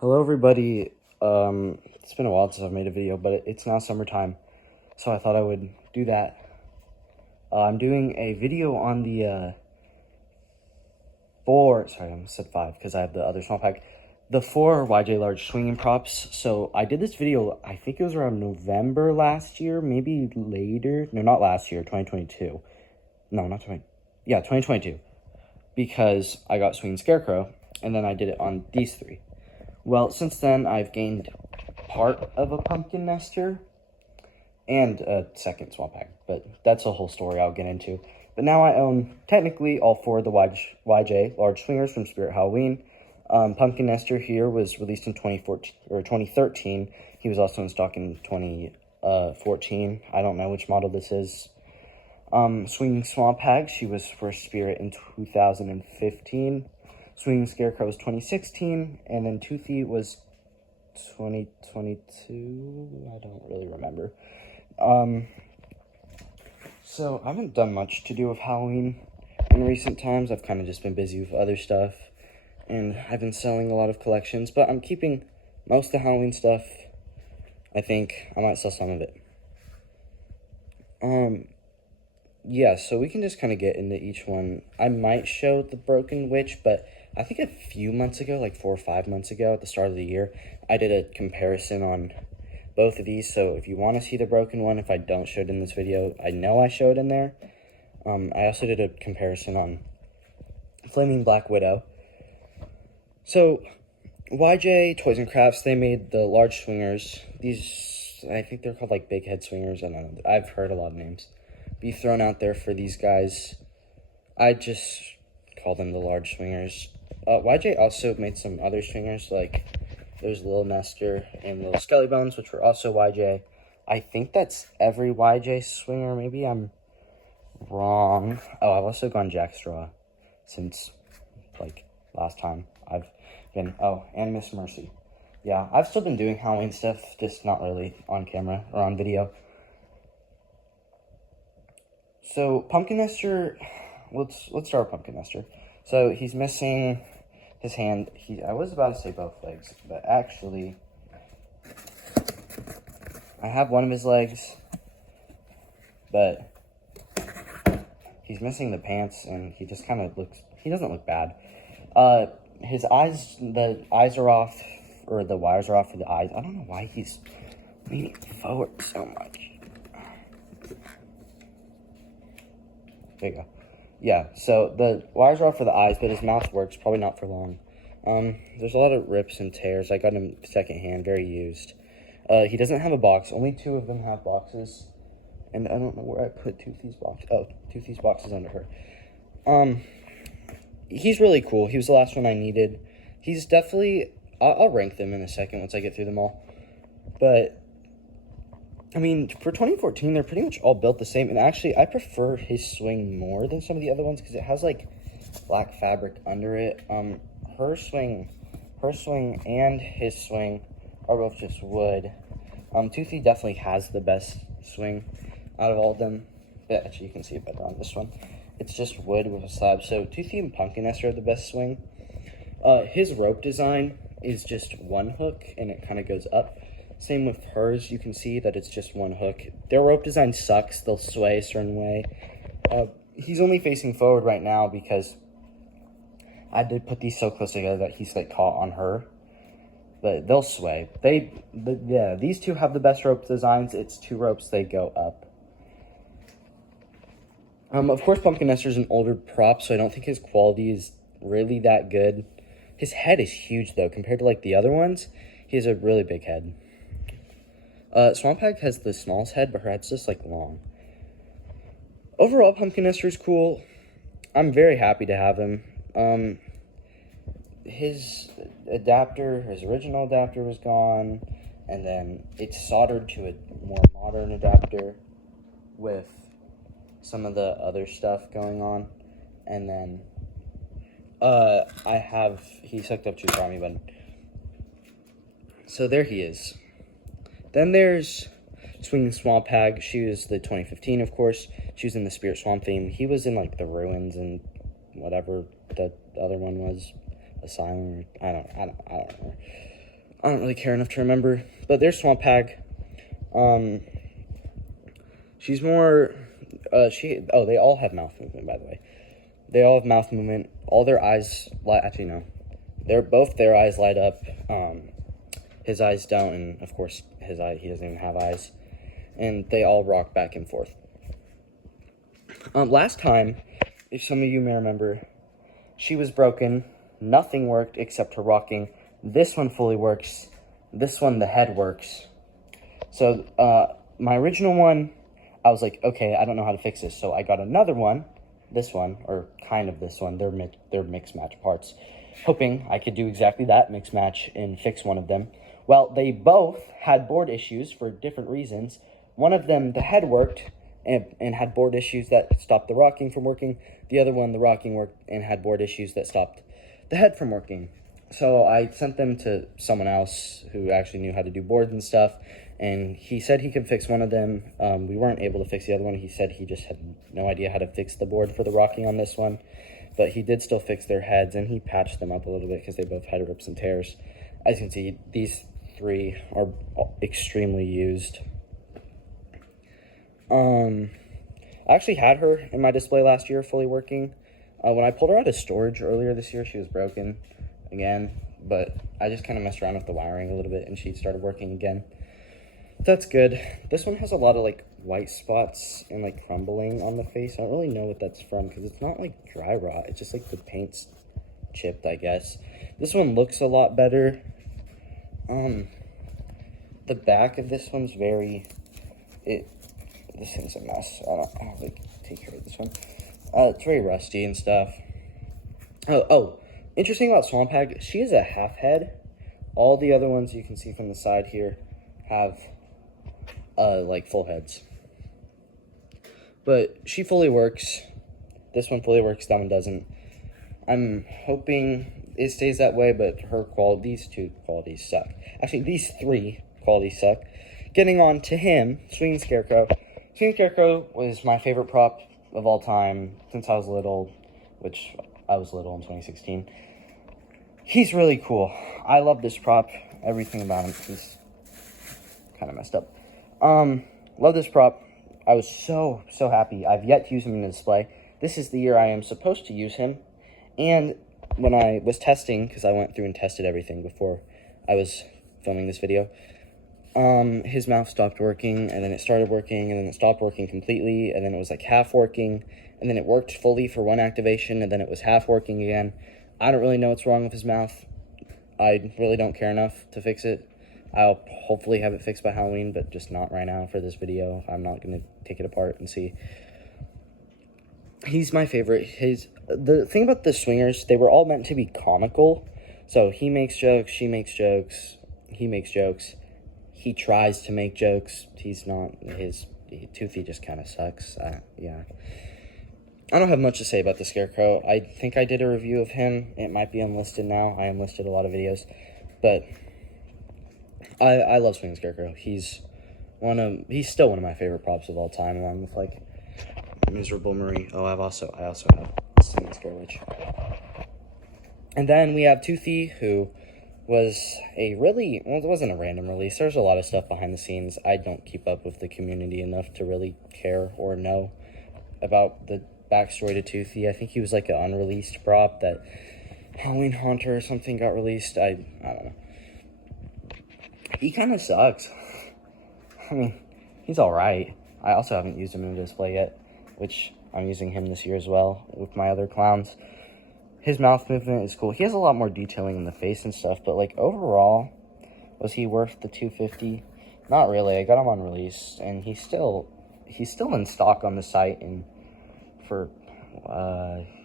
Hello everybody, it's been a while since I've made a video, but it's now summertime, so I thought I would do that. I'm doing a video on the, I almost said 5, because I have the other small pack. The 4 YJ large swinging props. So I did this video, I think it was around November last year, maybe later. No, not last year, 2022. No, not 20, yeah, 2022. Because I got Swinging Scarecrow, and then I did it on these 3. Well, since then, I've gained part of a pumpkin nester and a second small pack, but that's a whole story I'll get into. But now I own, technically, all 4 of the YJ large swingers from Spirit Halloween. Pumpkin Nester here was released in 2014 or 2013. He was also in stock in 2014. I don't know which model this is. Swinging Small Pack, she was for Spirit in 2015. Swinging Scarecrow was 2016, and then Toothy was 2022. I don't really remember. So I haven't done much to do with Halloween in recent times. I've kind of just been busy with other stuff, and I've been selling a lot of collections, but I'm keeping most of the Halloween stuff. I think I might sell some of it. Yeah, so we can just kind of get into each one. I might show the Broken Witch, but I think a few months ago, like 4 or 5 months ago at the start of the year, I did a comparison on both of these. So if you want to see the broken one, if I don't show it in this video, I know I showed in there. I also did a comparison on Flaming Black Widow. So YJ Toys and Crafts, they made the large swingers. These, I think they're called like big head swingers. I don't know. I've heard a lot of names be thrown out there for these guys. I just call them the large swingers. YJ also made some other swingers, like there's Little Nester and Little Skelly Bones, which were also YJ. I think that's every YJ swinger. Maybe I'm wrong. Oh, I've also gone Jackstraw since like last time I've been. Oh, and Miss Mercy. Yeah, I've still been doing Halloween stuff, just not really on camera or on video. So Pumpkin Nester, let's start with Pumpkin Nester. So he's missing his hand. I was about to say both legs, but actually I have one of his legs, but he's missing the pants, and he just kind of he doesn't look bad. His eyes, the eyes are off, or the wires are off for the eyes. I don't know why he's leaning forward so much. There you go. Yeah, so the wires are off for the eyes, but his mouth works, probably not for long. There's a lot of rips and tears. I got him secondhand, very used. He doesn't have a box. Only 2 of them have boxes. And I don't know where I put Toothy's box. Oh, Toothy's box is under her. He's really cool. He was the last one I needed. He's definitely... I'll rank them in a second once I get through them all. But I mean, for 2014, they're pretty much all built the same. And actually, I prefer his swing more than some of the other ones because it has, like, black fabric under it. Her swing and his swing are both just wood. Toothy definitely has the best swing out of all of them. But actually, you can see it better on this one. It's just wood with a slab. So Toothy and Pumpkin Nester are the best swing. His rope design is just one hook, and it kind of goes up. Same with hers, you can see that it's just one hook. Their rope design sucks, they'll sway a certain way. He's only facing forward right now because I did put these so close together that he's like caught on her. But they'll sway. Yeah, these 2 have the best rope designs. It's 2 ropes, they go up. Of course, Pumpkin Nester's an older prop, so I don't think his quality is really that good. His head is huge, though. Compared to like the other ones, he has a really big head. Swamp Pack has the smallest head, but her head's just, like, long. Overall, Pumpkin Nester is cool. I'm very happy to have him. His original adapter was gone, and then it's soldered to a more modern adapter with some of the other stuff going on. And then, he sucked up too far on me, but... So there he is. Then there's Swinging Small Pack. She was the 2015, of course. She was in the Spirit Swamp theme. He was in, like, the Ruins and whatever the other one was. Asylum. I don't know. I don't really care enough to remember. But there's Swamp Hag. She's more, they all have mouth movement, by the way. They all have mouth movement. All their eyes, actually, no. Both their eyes light up. His eyes don't, and of course, he doesn't even have eyes. And they all rock back and forth. Last time, if some of you may remember, she was broken. Nothing worked except her rocking. This one fully works. This one, the head works. So, my original one, I was like, okay, I don't know how to fix this. So I got another one, this one, or kind of this one. They're mix match parts, hoping I could do exactly that, mix match, and fix one of them. Well, they both had board issues for different reasons. One of them, the head worked and had board issues that stopped the rocking from working. The other one, the rocking worked and had board issues that stopped the head from working. So I sent them to someone else who actually knew how to do boards and stuff, and he said he could fix one of them. We weren't able to fix the other one. He said he just had no idea how to fix the board for the rocking on this one, but he did still fix their heads, and he patched them up a little bit because they both had rips and tears. As you can see, these three are extremely used. I actually had her in my display last year fully working. When I pulled her out of storage earlier this year, she was broken again, but I just kind of messed around with the wiring a little bit and she started working again. That's good. This one has a lot of like white spots and like crumbling on the face. I don't really know what that's from because it's not like dry rot. It's just like the paint's chipped, I guess. This one looks a lot better. The back of this one's this thing's a mess. I don't like take care of this one. It's very rusty and stuff. Oh, interesting about Swamp Hag, she is a half head. All the other ones you can see from the side here have like full heads. But she fully works. This one fully works, that one doesn't. I'm hoping it stays that way, but these two qualities suck. Actually, these three qualities suck. Getting on to him, Swinging Scarecrow. Swinging Scarecrow was my favorite prop of all time since I was little, which I was little in 2016. He's really cool. I love this prop. Everything about him. He's kind of messed up. Love this prop. I was so happy. I've yet to use him in the display. This is the year I am supposed to use him. And when I was testing, because I went through and tested everything before I was filming this video, his mouth stopped working, and then it started working, and then it stopped working completely, and then it was like half working, and then it worked fully for one activation, and then it was half working again. I don't really know what's wrong with his mouth. I really don't care enough to fix it. I'll hopefully have it fixed by Halloween, but just not right now for this video. I'm not going to take it apart and see. He's my favorite. The thing about the swingers, they were all meant to be comical. So he makes jokes, she makes jokes, he makes jokes. He tries to make jokes. He's not, Toothy just kind of sucks. Yeah. I don't have much to say about the Scarecrow. I think I did a review of him. It might be unlisted now. I unlisted a lot of videos. But I love Swinging Scarecrow. He's still one of my favorite props of all time, along with like Miserable Marie. Oh, I also have Swinging Scarecrow. And then we have Toothy, who it wasn't a random release. There's a lot of stuff behind the scenes. I don't keep up with the community enough to really care or know about the backstory to Toothy. I think he was like an unreleased prop that Halloween Haunter or something got released. I don't know. He kind of sucks. I mean, he's alright. I also haven't used him in a display yet, which I'm using him this year as well with my other clowns. His mouth movement is cool. He has a lot more detailing in the face and stuff, but like overall, was he worth the $250? Not really. I got him on release, and he's still in stock on the site, and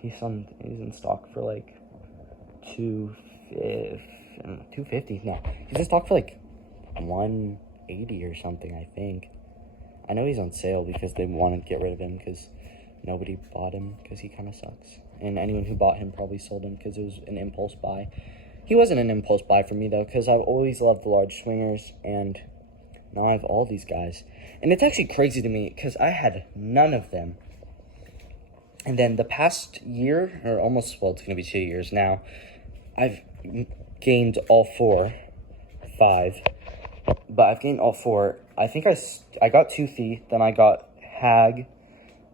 he's in stock for like $250. No, he's in stock for like $180 or something, I think. I know he's on sale because they wanted to get rid of him because nobody bought him because he kind of sucks. And anyone who bought him probably sold him because it was an impulse buy. He wasn't an impulse buy for me, though, because I've always loved the large swingers, and now I have all these guys. And it's actually crazy to me because I had none of them. And then the past year, or almost, well, it's going to be 2 years now, I've gained all four 5. But I've gained all 4. I think I got Toothy, then I got Hag,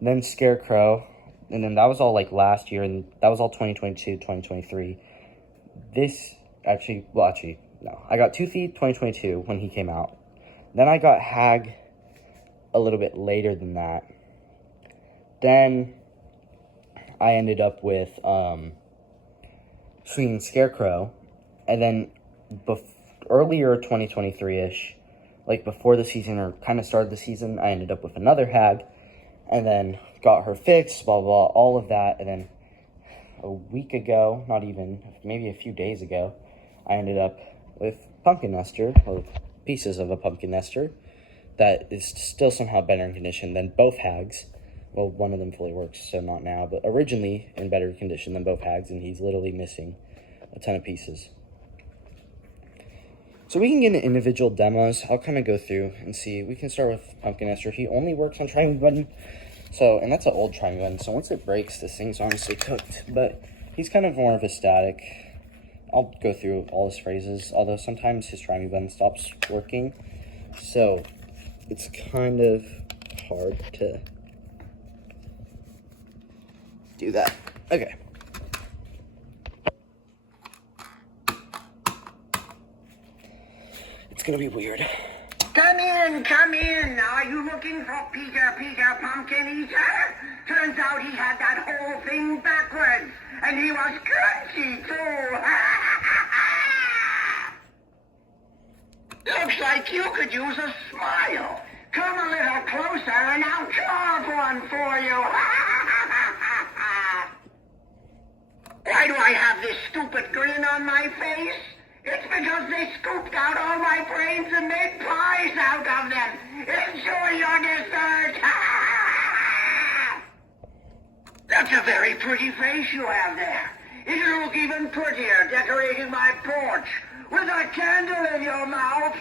then Scarecrow, and then that was all like last year, and that was all 2022, 2023. No. I got Toothy 2022 when he came out. Then I got Hag a little bit later than that. Then I ended up with Swinging Scarecrow, and then earlier 2023-ish, like before the season or kind of started the season, I ended up with another Hag, and then got her fixed, blah, blah, blah, all of that, and then a week ago, not even, maybe a few days ago, I ended up with Pumpkin Nester, or pieces of a Pumpkin Nester, that is still somehow better in condition than both Hags. Well, one of them fully works, so not now, but originally in better condition than both Hags, and he's literally missing a ton of pieces. So we can get into individual demos. I'll kind of go through and see. We can start with Pumpkin Nester. He only works on triangle button. So, and that's an old triangle button. So once it breaks, this thing's honestly cooked. But he's kind of more of a static. I'll go through all his phrases, although sometimes his triangle button stops working. So it's kind of hard to do that. Okay. It's gonna be weird. Come in. Are you looking for Peter Pumpkin Eater? Turns out he had that whole thing backwards, and he was crunchy too. Looks like you could use a smile. Come a little closer and I'll carve one for you. Why do I have this stupid grin on my face? It's because they scooped out all my brains and made pies out of them. Enjoy your dessert. That's a very pretty face you have there. It'll look even prettier decorating my porch with a candle in your mouth.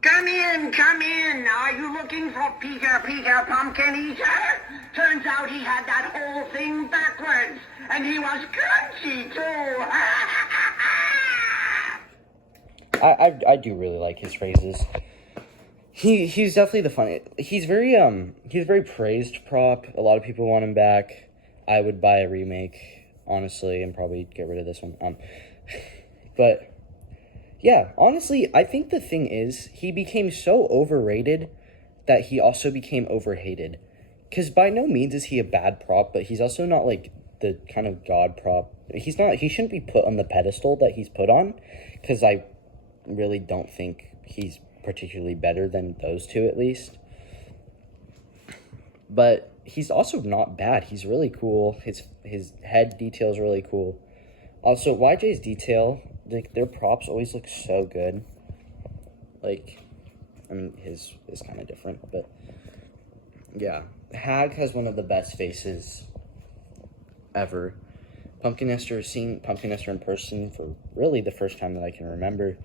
Come in. Are you looking for Peter Pumpkin Eater? Turns out he had that whole thing backwards, and he was crunchy too. I do really like his phrases. He's definitely the funny. He's a very praised prop. A lot of people want him back. I would buy a remake, honestly, and probably get rid of this one. But yeah, honestly, I think the thing is, he became so overrated that he also became overhated. Because by no means is he a bad prop, but he's also not, like, the kind of god prop. He shouldn't be put on the pedestal that he's put on, because I really don't think he's particularly better than those two, at least. But he's also not bad. He's really cool. His head detail is really cool. Also, YJ's detail, like, their props always look so good. Like, I mean, his is kind of different, but yeah. Hag has one of the best faces ever. Pumpkin Nester, seeing Pumpkin Nester in person for really the first time that I can remember.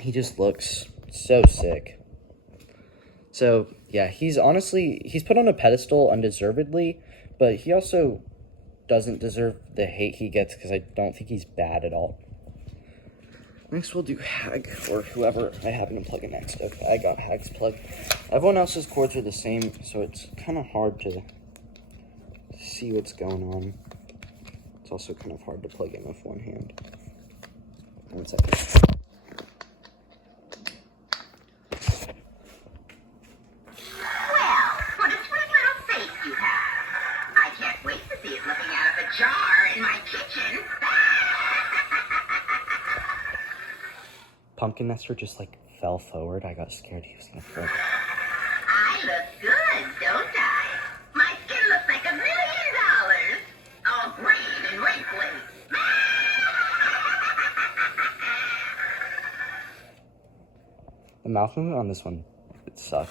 He just looks so sick. So, yeah, he's put on a pedestal undeservedly, but he also doesn't deserve the hate he gets because I don't think he's bad at all. Next, we'll do Hag, or whoever I happen to plug in next. Okay, I got Hag's plug. Everyone else's cords are the same, so it's kind of hard to see what's going on. It's also kind of hard to plug in with one hand. 1 second. Well, what a sweet little face you have. I can't wait to see it looking out of the jar in my kitchen. Pumpkin Nester just, like, fell forward. I got scared he was gonna fall. I look good, don't I? My skin looks like $1 million. All green and wrinkly. The mouth movement on this one, it sucks.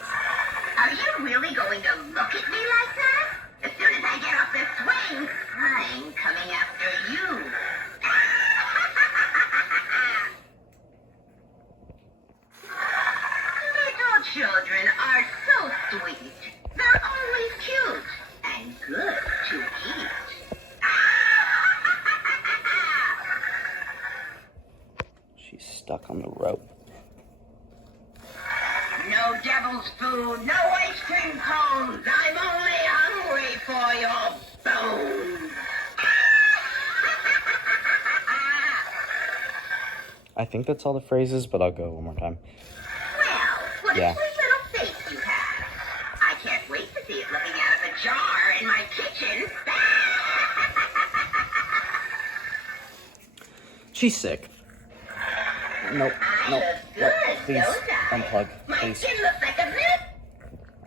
Are you really going to look at me like that? As soon as I get off this swing, I'm coming after you. Little children are so sweet. They're always cute and good to eat. She's stuck on the rope. No devil's food, no ice cream cones. I'm only hungry for your bones. I think that's all the phrases, but I'll go one more time. Well, what Yeah. a sweet little face you have. I can't wait to see it looking out of a jar in my kitchen. She's sick. Nope. Nope. Nope. Please unplug. My Please. skin looks like a million.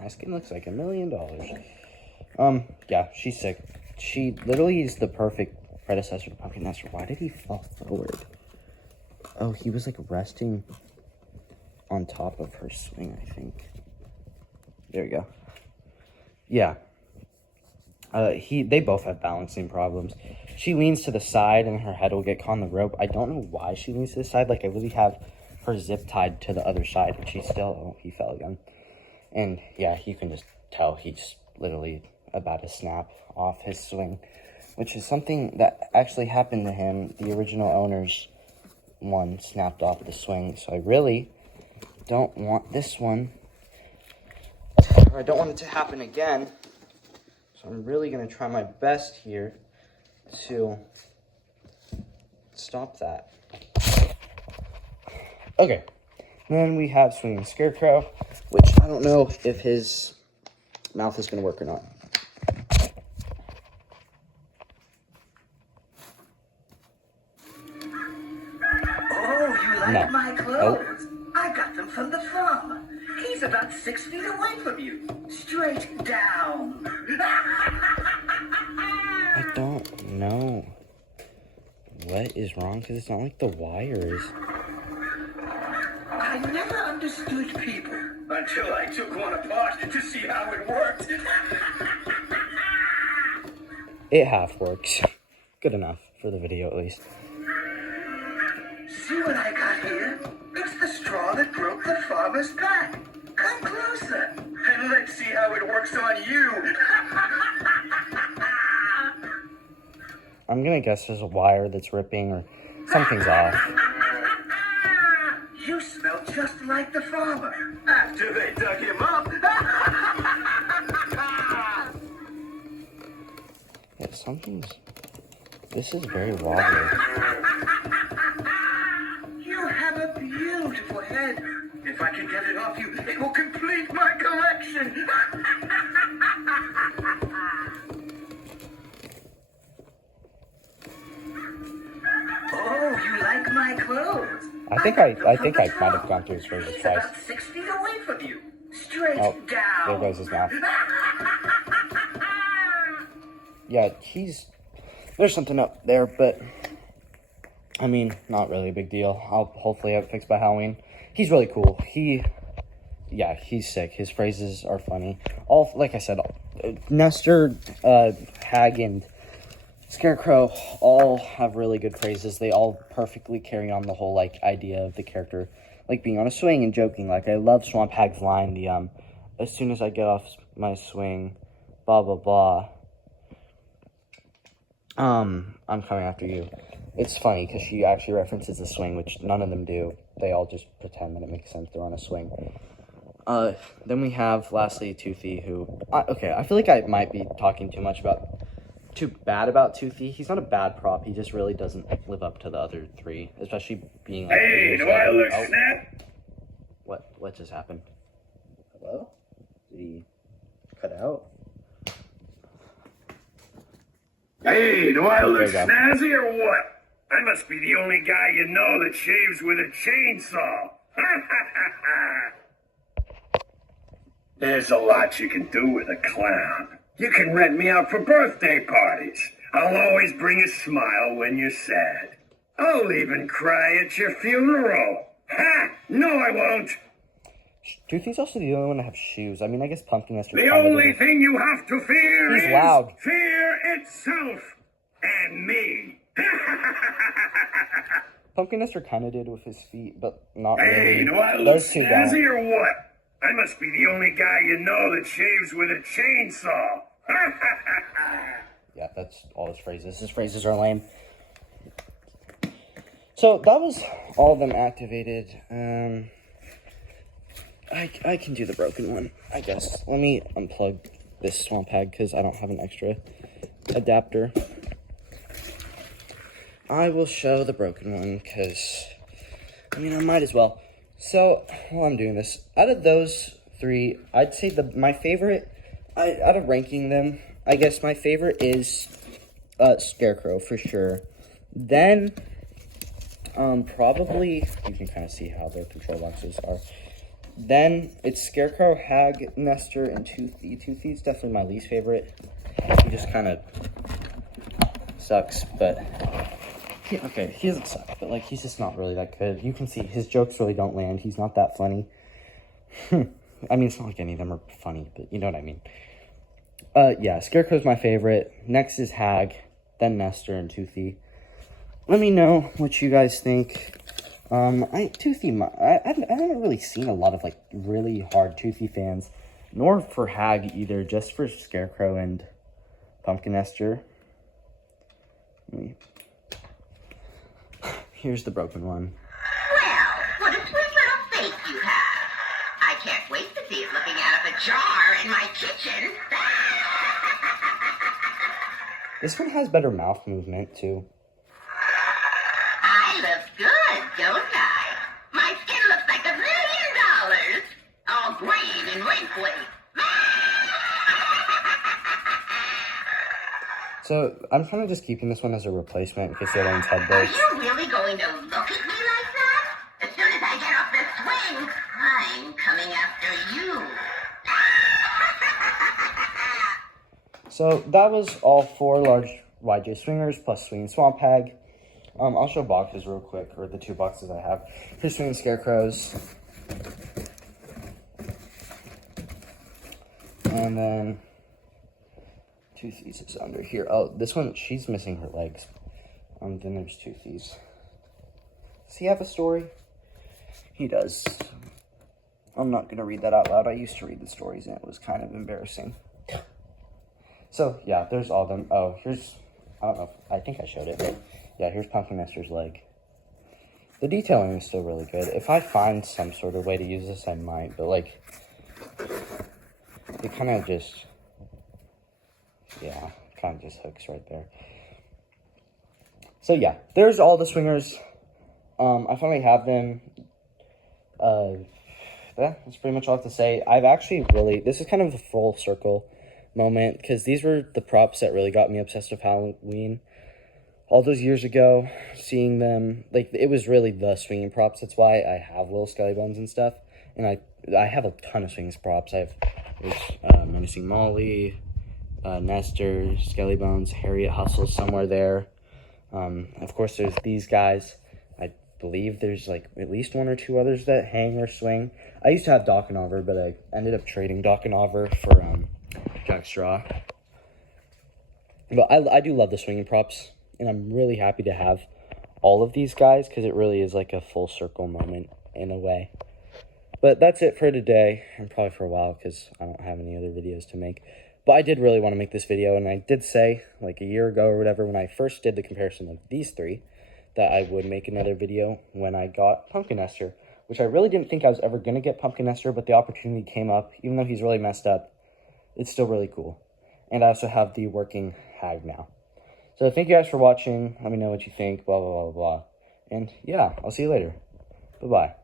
My skin looks like $1 million. Yeah, she's sick. She literally is the perfect predecessor to Pumpkin Nester. Why did he fall forward? Oh, he was like resting on top of her swing, I think. There we go. Yeah. They both have balancing problems. She leans to the side and her head will get caught on the rope. I don't know why she leans to the side. Like, I really have her zip tied to the other side, and she's still, oh, he fell again. And yeah, you can just tell he's literally about to snap off his swing, which is something that actually happened to him. The original owners one snapped off the swing, so I really don't want this one, or I don't want it to happen again. So I'm really going to try my best here to stop that. Okay, then we have Swinging Scarecrow, which I don't know if his mouth is going to work or not. Oh, you like No. my clothes? I got them from the farm. He's about 6 feet away from you. Straight down. I don't know what is wrong, because it's not like the wires. I never understood people until I took one apart to see how it worked. It half works. Good enough for the video, at least. See what I got here? It's the straw that broke the farmer's back. Come closer, and let's see how it works on you. I'm gonna guess there's a wire that's ripping or something's off. You smell just like the farmer. After they dug him up. Yeah, this is very wobbly. You have a beautiful head. If I can get it off you, it will complete my collection. Oh, you like my clothes? I think I might have gone through his phrases He's twice. about 6 feet away from you. Straight Oh, down. there goes his mouth. Yeah, there's something up there, but I mean, not really a big deal. I'll hopefully have it fixed by Halloween. He's really cool. He's sick. His phrases are funny. Like I said, Nestor, Hag, and Scarecrow all have really good phrases. They all perfectly carry on the whole, like, idea of the character, like, being on a swing and joking. Like, I love Swamp Hag's line, as soon as I get off my swing, blah, blah, blah. I'm coming after you. It's funny, because she actually references the swing, which none of them do. They all just pretend that it makes sense they're on a swing. Then we have, lastly, Toothy, who... I feel like I might be talking too bad about Toothy. He's not a bad prop. He just really doesn't live up to the other three, especially being like... Hey, do I look snap? What just happened? Hello? Did he cut out? Hey, do I look There you go. snazzy or what? I must be the only guy you know that shaves with a chainsaw. There's a lot you can do with a clown. You can rent me out for birthday parties. I'll always bring a smile when you're sad. I'll even cry at your funeral. Ha! No, I won't. Toothy's also the only one to have shoes. I mean, I guess Pumpkin Nester... The only thing you have to fear He's is loud. fear itself and me. Pumpkin Nester kind of did with his feet, but not Hey, really. do I look Those two snazzy don't. or what? I must be the only guy you know that shaves with a chainsaw. Yeah, that's all his phrases. His phrases are lame. So that was all of them activated. I can do the broken one, I guess. Let me unplug this swamp pad because I don't have an extra adapter. I will show the broken one because, I mean, I might as well. So, while I'm doing this, out of those three, I'd say my favorite, out of ranking them, I guess my favorite is Scarecrow for sure. Then, probably, you can kind of see how their control boxes are. Then, it's Scarecrow, Hag, Nestor, and Toothy. Toothy's definitely my least favorite. He just kind of sucks, but... Okay, he doesn't suck, but, like, he's just not really that good. You can see his jokes really don't land. He's not that funny. I mean, it's not like any of them are funny, but you know what I mean. Yeah, Scarecrow's my favorite. Next is Hag, then Nestor and Toothy. Let me know what you guys think. Toothy, I haven't really seen a lot of, like, really hard Toothy fans, nor for Hag either, just for Scarecrow and Pumpkin Nestor. Here's the broken one. Well, what a sweet little face you have. I can't wait to see it looking out of a jar in my kitchen. This one has better mouth movement, too. I look good, don't I? My skin looks like $1 million. All green and wrinkly. So, I'm kind of just keeping this one as a replacement in case the other one's head Are breaks. you really going to look at me like that? As soon as I get off this swing, I'm coming after you. So, that was all 4 large YJ swingers plus Swinging Swamp Hag. I'll show boxes real quick, or the 2 boxes I have. Here's Swinging Scarecrows. And then... Toothy's is under here. Oh, this one, she's missing her legs. Then there's Toothy's. Does he have a story? He does. I'm not going to read that out loud. I used to read the stories, and it was kind of embarrassing. So, yeah, there's all of them. Oh, here's... I don't know. I think I showed it, but... Yeah, here's Pumpkin Nestor's leg. The detailing is still really good. If I find some sort of way to use this, I might. But, like... It kind of just... Yeah, kind of just hooks right there. So yeah, there's all the swingers. I finally have them. That's pretty much all I have to say. I've actually this is kind of a full circle moment, because these were the props that really got me obsessed with Halloween. All those years ago, seeing them, like, it was really the swinging props. That's why I have little Skelly Bones and stuff. And I have a ton of swinging props. There's Menacing Molly, Nestor, Skelly Bones, Harriet Hustles somewhere there. Of course, there's these guys. I believe there's like at least 1 or 2 others that hang or swing. I used to have Doc and Oliver, but I ended up trading Doc and Oliver for Jack Straw. But I do love the swinging props, and I'm really happy to have all of these guys because it really is like a full circle moment in a way. But that's it for today, and probably for a while because I don't have any other videos to make. But I did really want to make this video, and I did say, like a year ago or whatever, when I first did the comparison of these 3, that I would make another video when I got Pumpkin Nestor, which I really didn't think I was ever going to get Pumpkin Nestor, but the opportunity came up. Even though he's really messed up, it's still really cool. And I also have the working Hag now. So thank you guys for watching. Let me know what you think, blah, blah, blah, blah. And yeah, I'll see you later. Bye-bye.